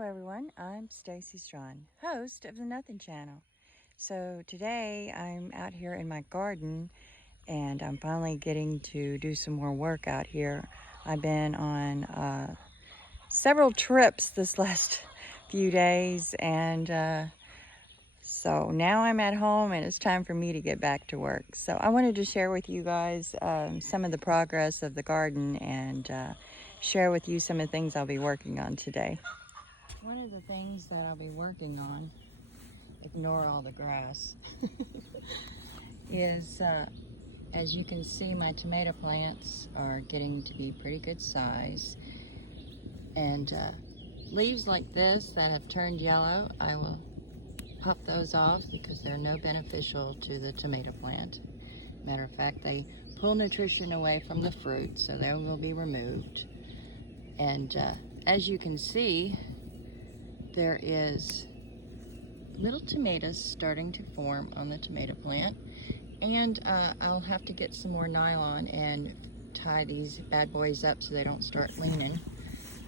Hello everyone, I'm Stacy Strawn, host of the Nothing Channel. So today I'm out here in my garden and I'm finally getting to do some more work out here. I've been on several trips this last few days and so now I'm at home and it's time for me to get back to work. So I wanted to share with you guys some of the progress of the garden and share with you some of the things I'll be working on today. One of the things that I'll be working on, ignore all the grass, is as you can see, my tomato plants are getting to be pretty good size. And leaves like this that have turned yellow, I will pop those off because they're no beneficial to the tomato plant. Matter of fact, they pull nutrition away from the fruit, so they will be removed. And as you can see, there is little tomatoes starting to form on the tomato plant, and I'll have to get some more nylon and tie these bad boys up so they don't start leaning,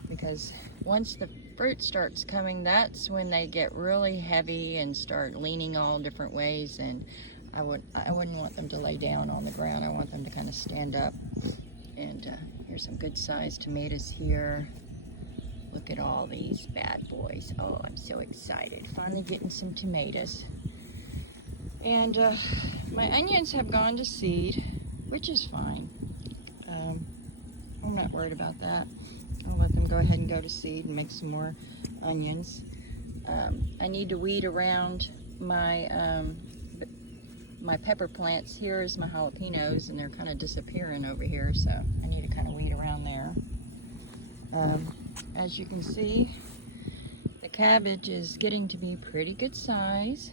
because once the fruit starts coming, that's when they get really heavy and start leaning all different ways, and I wouldn't want them to lay down on the ground. I want them to kind of stand up. And here's some good sized tomatoes here. Look at all these bad boys. Oh, I'm so excited. Finally getting some tomatoes. And my onions have gone to seed, which is fine. I'm not worried about that. I'll let them go ahead and go to seed and make some more onions. I need to weed around my my pepper plants. Here is my jalapenos, and they're kind of disappearing over here, so I need to kind of weed around there. As you can see, the cabbage is getting to be pretty good size.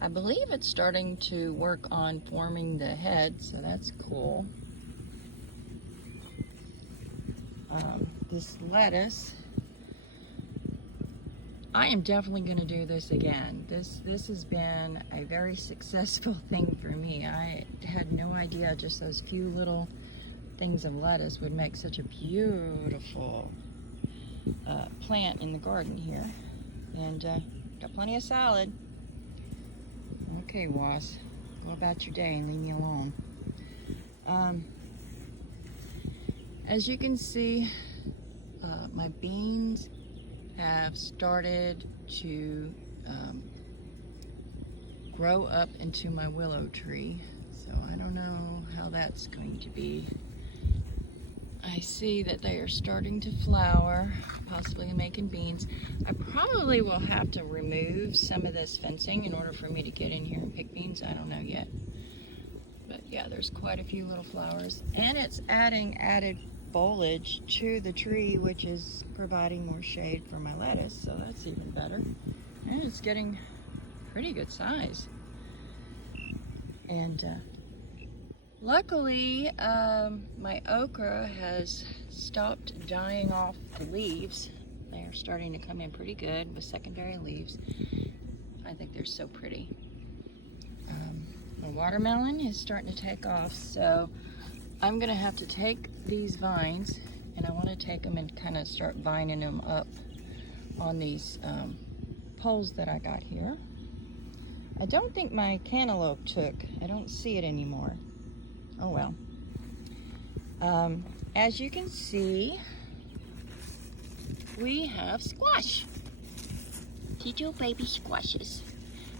I believe it's starting to work on forming the head, so that's cool. This lettuce, I am definitely going to do this again. This has been a very successful thing for me. I had no idea just those few little things of lettuce would make such a beautiful plant in the garden here. And got plenty of salad. Okay, Was, go about your day and leave me alone. As you can see, my beans have started to grow up into my willow tree. So I don't know how that's going to be. I see that they are starting to flower, possibly making beans. I probably will have to remove some of this fencing in order for me to get in here and pick beans. I don't know yet. But yeah, there's quite a few little flowers. And it's adding added foliage to the tree, which is providing more shade for my lettuce, so that's even better. And it's getting pretty good size. And luckily, my okra has stopped dying off the leaves. They are starting to come in pretty good with secondary leaves. I think they're so pretty. My watermelon is starting to take off, so I'm gonna have to take these vines, and I want to take them and kind of start vining them up on these poles that I got here. I don't think my cantaloupe took. I don't see it anymore. Oh well. As you can see, we have squash. Little baby squashes.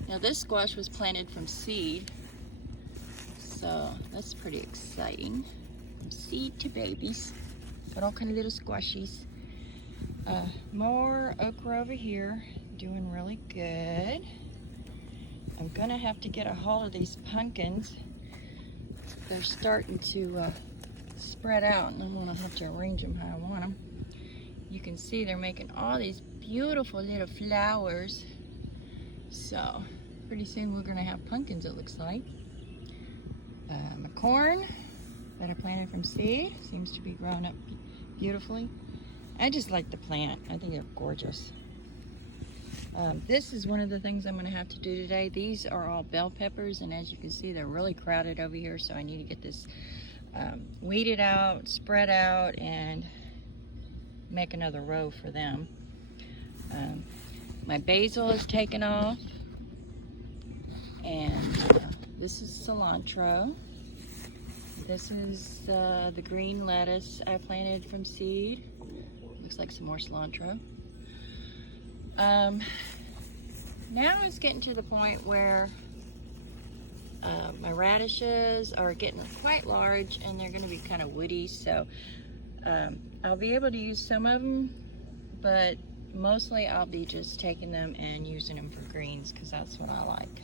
Now this squash was planted from seed, so that's pretty exciting. From seed to babies. Got all kind of little squashies. More okra over here, doing really good. I'm gonna have to get a hold of these pumpkins. They're starting to spread out, and I'm gonna have to arrange them how I want them. You can see they're making all these beautiful little flowers. So pretty soon we're gonna have pumpkins, it looks like. My corn that I planted from seed seems to be growing up beautifully. I just like the plant. I think they're gorgeous. This is one of the things I'm going to have to do today. These are all bell peppers, and as you can see, they're really crowded over here, so I need to get this weeded out, spread out, and make another row for them. My basil is taken off, and this is cilantro. This is the green lettuce I planted from seed. Looks like some more cilantro. Now it's getting to the point where my radishes are getting quite large and they're going to be kind of woody, so I'll be able to use some of them, but mostly I'll be just taking them and using them for greens because that's what I like.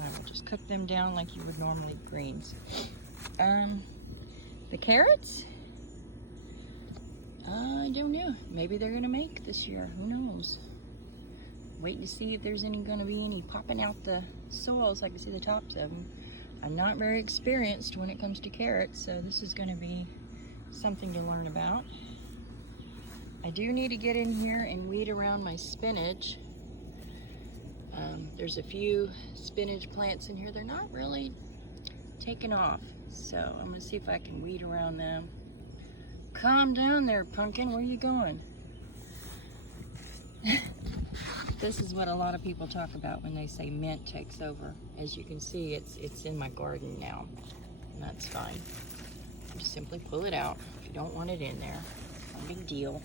I will just cook them down like you would normally greens. The carrots, I don't know. Maybe they're gonna make this year. Who knows? Waiting to see if there's gonna be any popping out the soil so I can see the tops of them. I'm not very experienced when it comes to carrots, so this is gonna be something to learn about. I do need to get in here and weed around my spinach. There's a few spinach plants in here. They're not really taking off, so I'm gonna see if I can weed around them. Calm down there, pumpkin. Where are you going? This is what a lot of people talk about when they say mint takes over. As you can see, it's in my garden now, and that's fine. Just simply pull it out if you don't want it in there. No big deal.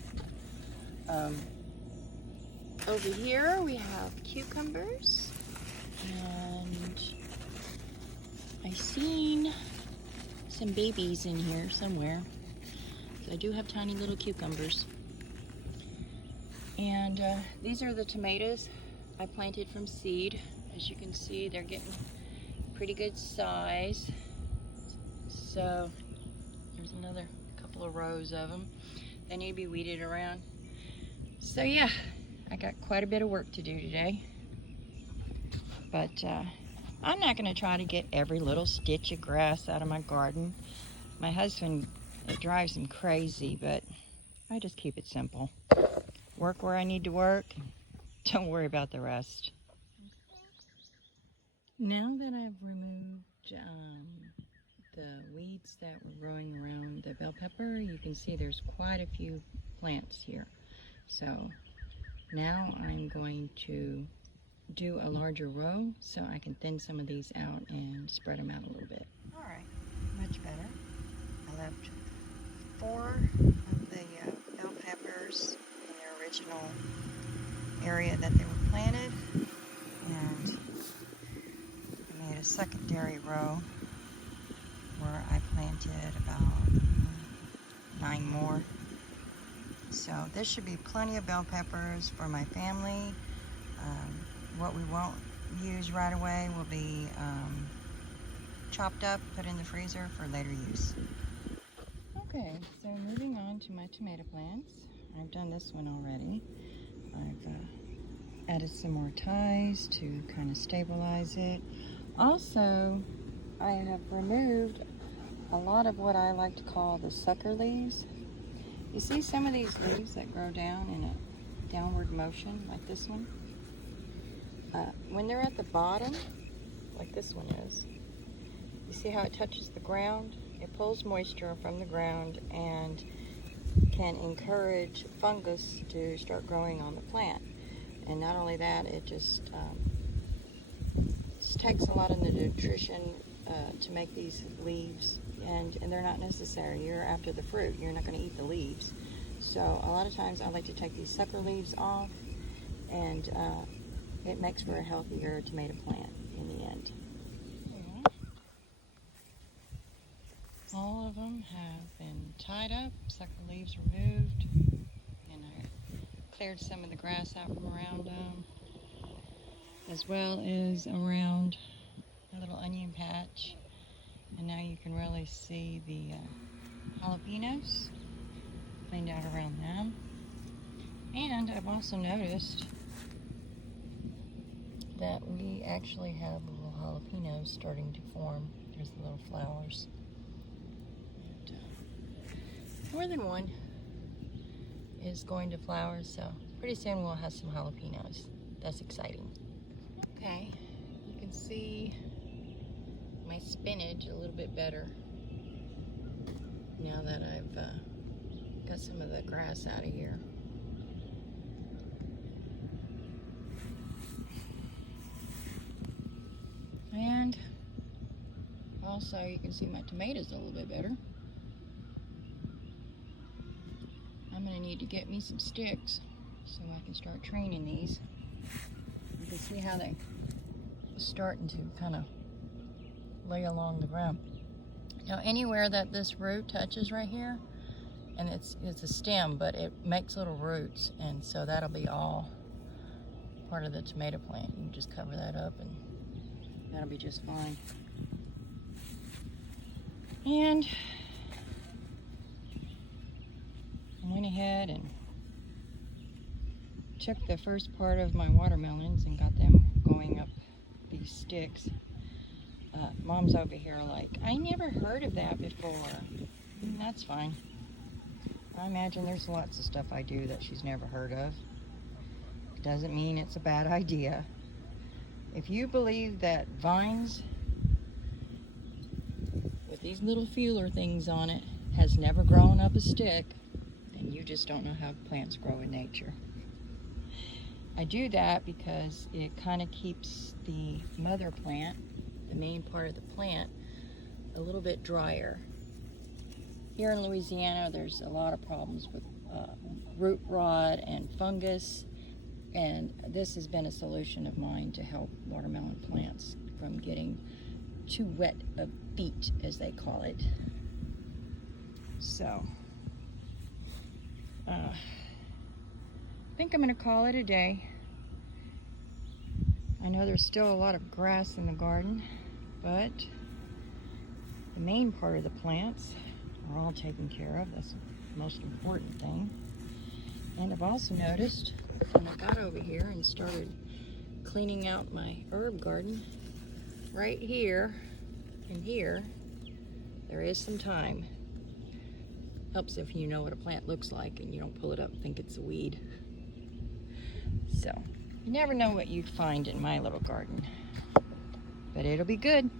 Over here we have cucumbers, and I've seen some babies in here somewhere. So I do have tiny little cucumbers. And these are the tomatoes I planted from seed. As you can see, they're getting pretty good size. So there's another couple of rows of them. They need to be weeded around. So yeah, I got quite a bit of work to do today. But I'm not gonna try to get every little stitch of grass out of my garden. My husband, it drives him crazy, but I just keep it simple. Work where I need to work. Don't worry about the rest. Now that I've removed the weeds that were growing around the bell pepper, you can see there's quite a few plants here. So now I'm going to do a larger row so I can thin some of these out and spread them out a little bit. All right, much better. I left 4 of the bell peppers in their original area that they were planted, and I made a secondary row where I planted about 9 more. So this should be plenty of bell peppers for my family. What we won't use right away will be chopped up, put in the freezer for later use. Okay, so moving on to my tomato plants. I've done this one already. I've added some more ties to kind of stabilize it. Also, I have removed a lot of what I like to call the sucker leaves. You see some of these leaves that grow down in a downward motion, like this one? When they're at the bottom, like this one is, you see how it touches the ground? It pulls moisture from the ground and can encourage fungus to start growing on the plant. And not only that, it just takes a lot of the nutrition to make these leaves, and they're not necessary. You're after the fruit. You're not going to eat the leaves. So a lot of times I like to take these sucker leaves off, and it makes for a healthier tomato plant in the end. All of them have been tied up, sucker leaves removed, and I cleared some of the grass out from around them, as well as around a little onion patch. And now you can really see the jalapenos cleaned out around them. And I've also noticed that we actually have little jalapenos starting to form. There's the little flowers. And, more than one is going to flower, so pretty soon we'll have some jalapenos. That's exciting. Okay, you can see my spinach a little bit better now that I've got some of the grass out of here. so you can see my tomatoes a little bit better. I'm going to need to get me some sticks so I can start training these. You can see how they're starting to kind of lay along the ground. Now anywhere that this root touches right here, and it's a stem, but it makes little roots, and so that'll be all part of the tomato plant. You can just cover that up and that'll be just fine. And I went ahead and took the first part of my watermelons and got them going up these sticks. Mom's over here like, I never heard of that before. And that's fine. I imagine there's lots of stuff I do that she's never heard of. Doesn't mean it's a bad idea. If you believe that vines with these little feeler things on it has never grown up a stick, then you just don't know how plants grow in nature. I do that because it kind of keeps the mother plant, the main part of the plant, a little bit drier. Here in Louisiana, there's a lot of problems with root rot and fungus, and this has been a solution of mine to help watermelon plants from getting too wet of feet, as they call it. So, I think I'm going to call it a day. I know there's still a lot of grass in the garden, but the main part of the plants are all taken care of. That's the most important thing. And I've also noticed when I got over here and started cleaning out my herb garden, right here and here, there is some thyme. Helps if you know what a plant looks like and you don't pull it up and think it's a weed. So, you never know what you'd find in my little garden, but it'll be good.